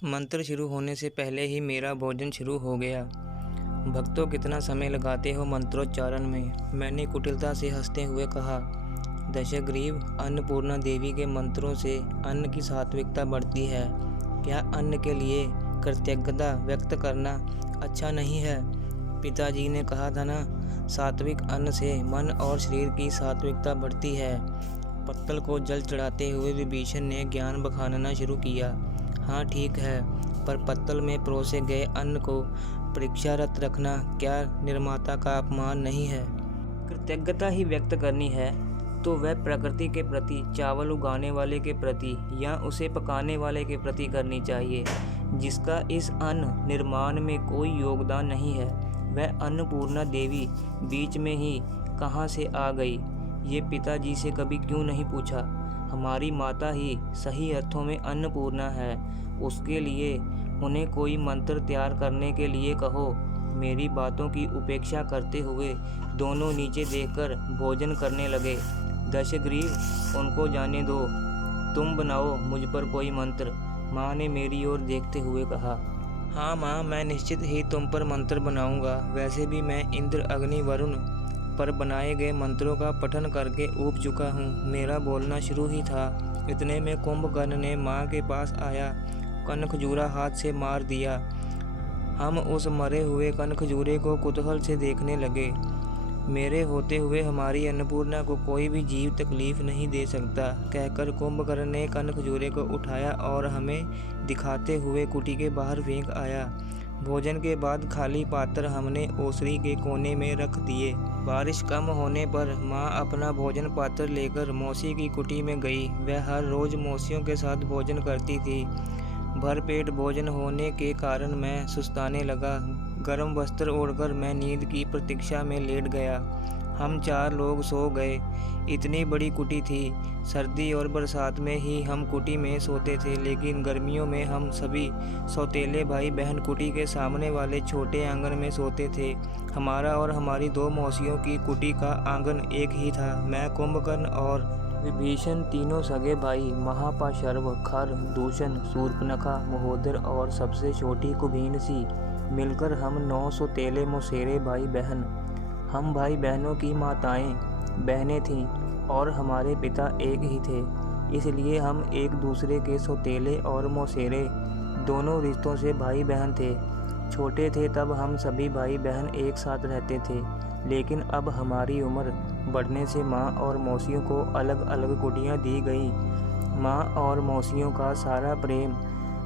मंत्र शुरू होने से पहले ही मेरा भोजन शुरू हो गया। भक्तों, कितना समय लगाते हो मंत्रोच्चारण में? मैंने कुटिलता से हंसते हुए कहा। दशग्रीव, अन्नपूर्णा देवी के मंत्रों से अन्न की सात्विकता बढ़ती है। क्या अन्न के लिए कृतज्ञता व्यक्त करना अच्छा नहीं है? पिताजी ने कहा था ना, सात्विक अन्न से मन और शरीर की सात्विकता बढ़ती है। पत्तल को जल चढ़ाते हुए विभीषण ने ज्ञान बखानना शुरू किया। हाँ ठीक है, पर पत्तल में परोसे गए अन्न को परीक्षारत रखना क्या निर्माता का अपमान नहीं है? कृतज्ञता ही व्यक्त करनी है तो वह प्रकृति के प्रति, चावल उगाने वाले के प्रति या उसे पकाने वाले के प्रति करनी चाहिए, जिसका इस अन्न निर्माण में कोई योगदान नहीं है। वह अन्नपूर्णा देवी बीच में ही कहाँ से आ गई, ये पिताजी से कभी क्यों नहीं पूछा? हमारी माता ही सही अर्थों में अन्नपूर्णा है। उसके लिए उन्हें कोई मंत्र तैयार करने के लिए कहो। मेरी बातों की उपेक्षा करते हुए दोनों नीचे देखकर भोजन करने लगे। दशग्रीव, उनको जाने दो, तुम बनाओ मुझ पर कोई मंत्र, माँ ने मेरी ओर देखते हुए कहा। हाँ माँ, मैं निश्चित ही तुम पर मंत्र बनाऊंगा। वैसे भी मैं इंद्र, अग्नि, वरुण पर बनाए गए मंत्रों का पठन करके ऊब चुका हूँ। मेरा बोलना शुरू ही था, इतने में कुंभकर्ण ने माँ के पास आया कनखजूरा हाथ से मार दिया। हम उस मरे हुए कनखजूरे को कुतूहल से देखने लगे। मेरे होते हुए हमारी अन्नपूर्णा को कोई भी जीव तकलीफ नहीं दे सकता, कहकर कुंभकर्ण ने कनखजूरे को उठाया और हमें दिखाते हुए कुटी के बाहर फेंक आया। भोजन के बाद खाली पात्र हमने ओसरी के कोने में रख दिए। बारिश कम होने पर माँ अपना भोजन पात्र लेकर मौसी की कुटी में गई। वह हर रोज मौसियों के साथ भोजन करती थी। भरपेट भोजन होने के कारण मैं सुस्ताने लगा। गर्म वस्त्र ओढ़कर मैं नींद की प्रतीक्षा में लेट गया। हम 4 लोग सो गए। इतनी बड़ी कुटी थी। सर्दी और बरसात में ही हम कुटी में सोते थे, लेकिन गर्मियों में हम सभी सौतेले भाई बहन कुटी के सामने वाले छोटे आंगन में सोते थे। हमारा और हमारी 2 मौसियों की कुटी का आंगन एक ही था। मैं, कुंभकर्ण और विभीषण, तीनों सगे भाई, महापाशर्व, खर, दूषण, शूर्पणखा, महोदर और सबसे छोटी कुबीन सी, मिलकर हम 9 सौतेले मौसेरे भाई बहन। हम भाई बहनों की माताएं बहनें थीं और हमारे पिता एक ही थे, इसलिए हम एक दूसरे के सौतेले और मौसेरे दोनों रिश्तों से भाई बहन थे। छोटे थे तब हम सभी भाई बहन एक साथ रहते थे, लेकिन अब हमारी उम्र बढ़ने से माँ और मौसियों को अलग अलग कुटियाँ दी गई। माँ और मौसियों का सारा प्रेम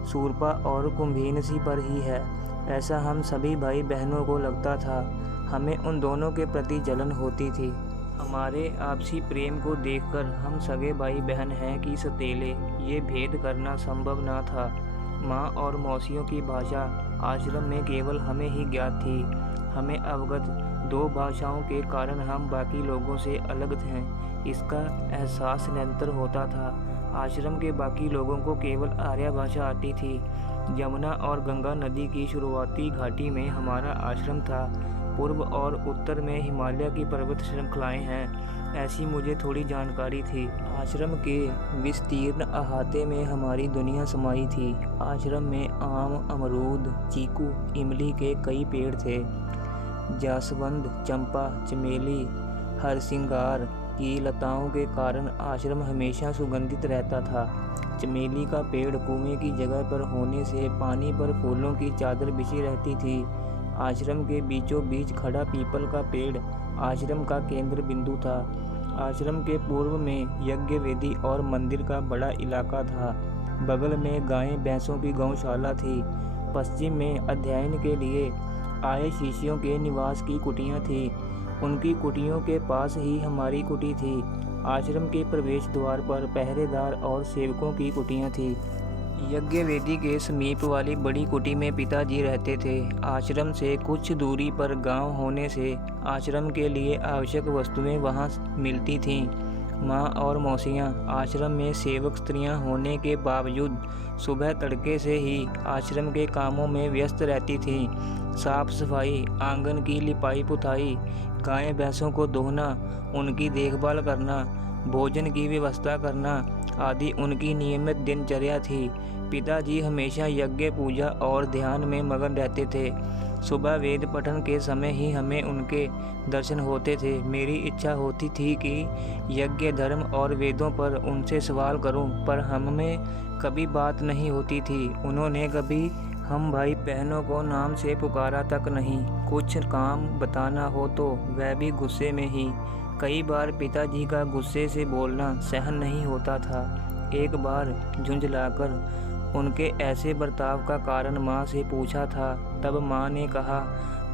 शूरपा और कुंभीनसी पर ही है, ऐसा हम सभी भाई बहनों को लगता था। हमें उन दोनों के प्रति जलन होती थी। हमारे आपसी प्रेम को देखकर हम सगे भाई बहन हैं कि सौतेले, ये भेद करना संभव न था। माँ और मौसियों की भाषा आश्रम में केवल हमें ही ज्ञात थी। हमें अवगत 2 भाषाओं के कारण हम बाकी लोगों से अलग थे, इसका एहसास निरंतर होता था। आश्रम के बाकी लोगों को केवल आर्य भाषा आती थी। यमुना और गंगा नदी की शुरुआती घाटी में हमारा आश्रम था। पूर्व और उत्तर में हिमालय की पर्वत श्रृंखलाएं हैं, ऐसी मुझे थोड़ी जानकारी थी। आश्रम के विस्तीर्ण अहाते में हमारी दुनिया समाई थी। आश्रम में आम, अमरूद, चीकू, इमली के कई पेड़ थे। जासवंद, चंपा, चमेली, हरसिंगार की लताओं के कारण आश्रम हमेशा सुगंधित रहता था। चमेली का पेड़ कुएं की जगह पर होने से पानी पर फूलों की चादर बिछी रहती थी। आश्रम के बीचों बीच खड़ा पीपल का पेड़ आश्रम का केंद्र बिंदु था। आश्रम के पूर्व में यज्ञ वेदी और मंदिर का बड़ा इलाका था। बगल में गायें भैंसों की गौशाला थी। पश्चिम में अध्ययन के लिए आए शिष्यों के निवास की कुटियां थी। उनकी कुटियों के पास ही हमारी कुटी थी। आश्रम के प्रवेश द्वार पर पहरेदार और सेवकों की कुटियां थी। यज्ञ वेदी के समीप वाली बड़ी कुटी में पिताजी रहते थे। आश्रम से कुछ दूरी पर गांव होने से आश्रम के लिए आवश्यक वस्तुएं वहां मिलती थीं। माँ और मौसियाँ आश्रम में सेवक स्त्रियाँ होने के बावजूद सुबह तड़के से ही आश्रम के कामों में व्यस्त रहती थीं। साफ सफाई, आंगन की लिपाई पुताई, गायें भैंसों को दोहना, उनकी देखभाल करना, भोजन की व्यवस्था करना आदि उनकी नियमित दिनचर्या थी। पिताजी हमेशा यज्ञ, पूजा और ध्यान में मगन रहते थे। सुबह वेद पठन के समय ही हमें उनके दर्शन होते थे। मेरी इच्छा होती थी कि यज्ञ, धर्म और वेदों पर उनसे सवाल करूं, पर हमें कभी बात नहीं होती थी। उन्होंने कभी हम भाई बहनों को नाम से पुकारा तक नहीं। कुछ काम बताना हो तो वह भी गुस्से में ही। कई बार पिताजी का गुस्से से बोलना सहन नहीं होता था। एक बार झुंझलाकर उनके ऐसे बर्ताव का कारण माँ से पूछा था। तब माँ ने कहा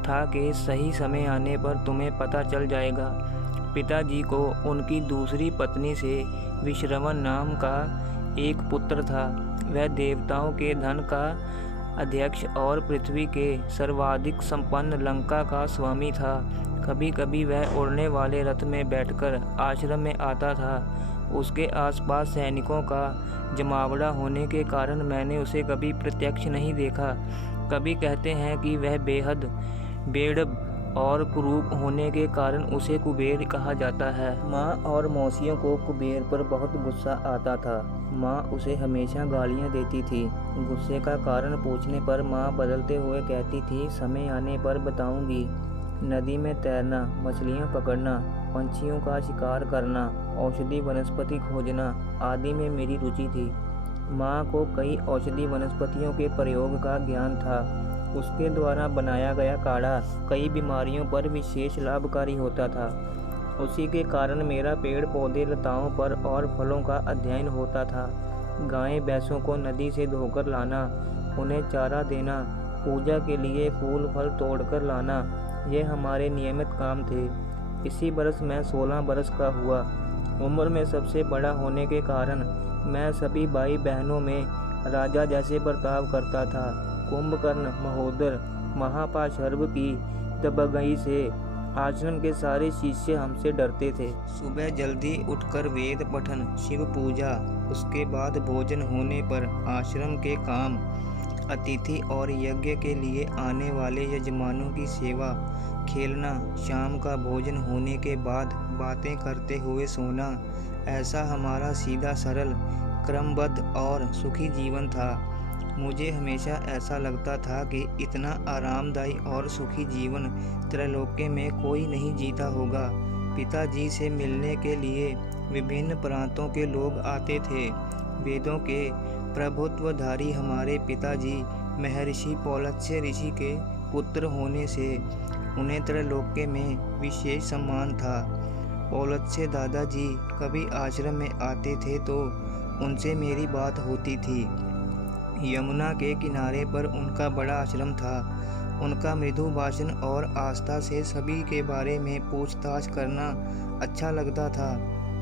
था कि सही समय आने पर तुम्हें पता चल जाएगा। पिताजी को उनकी दूसरी पत्नी से विश्रवण नाम का एक पुत्र था। वह देवताओं के धन का अध्यक्ष और पृथ्वी के सर्वाधिक संपन्न लंका का स्वामी था। कभी कभी वह उड़ने वाले रथ में बैठकर आश्रम में आता था। उसके आसपास सैनिकों का जमावड़ा होने के कारण मैंने उसे कभी प्रत्यक्ष नहीं देखा। कभी कहते हैं कि वह बेहद बेढब और कुरूप होने के कारण उसे कुबेर कहा जाता है। माँ और मौसियों को कुबेर पर बहुत गुस्सा आता था। माँ उसे हमेशा गालियाँ देती थी। गुस्से का कारण पूछने पर माँ बदलते हुए कहती थी, समय आने पर बताऊंगी। नदी में तैरना, मछलियाँ पकड़ना, पंछियों का शिकार करना, औषधि वनस्पति खोजना आदि में मेरी रुचि थी। माँ को कई औषधि वनस्पतियों के प्रयोग का ज्ञान था। उसके द्वारा बनाया गया काढ़ा कई बीमारियों पर विशेष लाभकारी होता था। उसी के कारण मेरा पेड़ पौधे, लताओं पर और फलों का अध्ययन होता था। गायें भैंसों को नदी से धोकर लाना, उन्हें चारा देना, पूजा के लिए फूल फल तोड़कर लाना, ये हमारे नियमित काम थे। इसी बरस मैं 16 बरस का हुआ। उम्र में सबसे बड़ा होने के कारण मैं सभी भाई बहनों में राजा जैसे बर्ताव करता था। कुंभकर्ण, महोदर, महापाशर्व की दबंगई से आश्रम के सारे शिष्य हमसे डरते थे। सुबह जल्दी उठकर वेद पठन, शिव पूजा, उसके बाद भोजन होने पर आश्रम के काम, अतिथि और यज्ञ के लिए आने वाले यजमानों की सेवा, खेलना, शाम का भोजन होने के बाद बातें करते हुए सोना, ऐसा हमारा सीधा सरल, क्रमबद्ध और सुखी जीवन था। मुझे हमेशा ऐसा लगता था कि इतना आरामदायी और सुखी जीवन त्रैलोक्य में कोई नहीं जीता होगा। पिताजी से मिलने के लिए विभिन्न प्रांतों के लोग आते थे। वेदों के प्रभुत्वधारी हमारे पिताजी महर्षि पौलत्स्य ऋषि के पुत्र होने से उन्हें त्रैलोक्य में विशेष सम्मान था। पौलत्स्य दादाजी कभी आश्रम में आते थे तो उनसे मेरी बात होती थी। यमुना के किनारे पर उनका बड़ा आश्रम था। उनका मृदु भाषण और आस्था से सभी के बारे में पूछताछ करना अच्छा लगता था।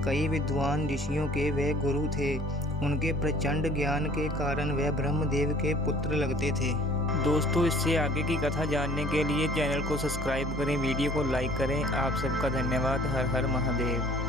कई विद्वान ऋषियों के वे गुरु थे। उनके प्रचंड ज्ञान के कारण वह ब्रह्मदेव के पुत्र लगते थे। दोस्तों, इससे आगे की कथा जानने के लिए चैनल को सब्सक्राइब करें, वीडियो को लाइक करें। आप सबका धन्यवाद। हर हर महादेव।